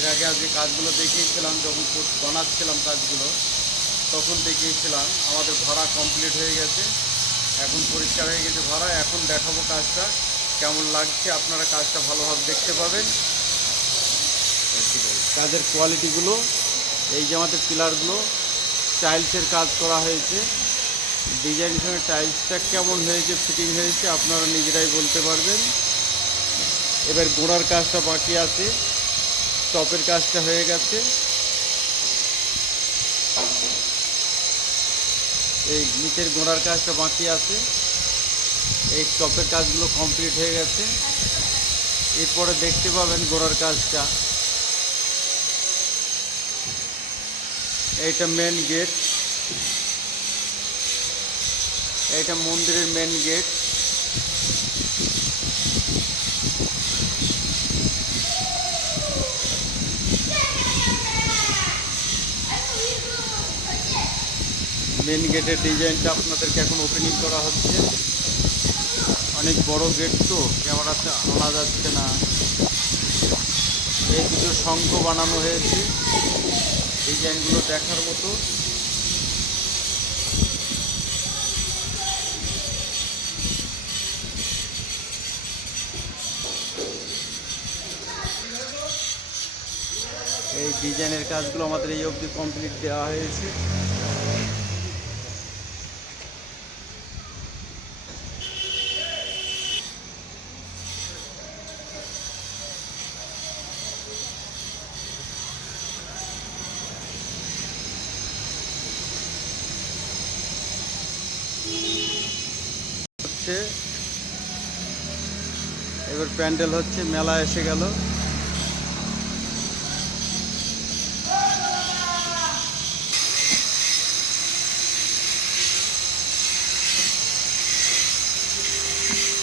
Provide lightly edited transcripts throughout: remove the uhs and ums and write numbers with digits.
এর আগে আজকে কাজগুলো দেখিয়েছিলাম, যখন বানাচ্ছিলাম কাজগুলো তখন দেখিয়েছিলাম। আমাদের ভরা কমপ্লিট হয়ে গেছে, এখন পরিষ্কার হয়ে গেছে ভরা। এখন দেখাবো কাজটা কেমন লাগছে, আপনারা কাজটা ভালোভাবে দেখতে পাবেন। কাজের কোয়ালিটিগুলো, এই যে আমাদের পিলারগুলো টাইলসের কাজ করা হয়েছে, ডিজাইন সঙ্গে টাইলসটা কেমন হয়েছে, ফিটিং হয়েছে আপনারা নিজেরাই বলতে পারবেন। এবার গোড়ার কাজটা বাকি আছে, টপের কাজটা হয়ে গেছে। এই নিচের গোড়ার কাজটা বাকি আছে, এই টপের কাজগুলো কমপ্লিট হয়ে গেছে। এরপরে দেখতে পাবেন গোড়ার কাজটা। এইটা মেন গেট, এইটা মন্দিরের মেন গেট। মেন গেটের ডিজাইনটা আপনাদেরকে এখন ওপেনিং করা হচ্ছে। অনেক বড় গেট তো ক্যামেরাতে আনা যাচ্ছে না। এই দুটো শঙ্খ বানানো হয়েছে, ডিজাইনগুলো দেখার মতো। এই ডিজাইনের কাজগুলো আমাদের এই অবধি কমপ্লিট দেওয়া হয়েছে। এবার প্যান্ডেল হচ্ছে, মেলা এসে গেল।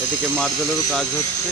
এদিকে মার্বেলেরও কাজ হচ্ছে।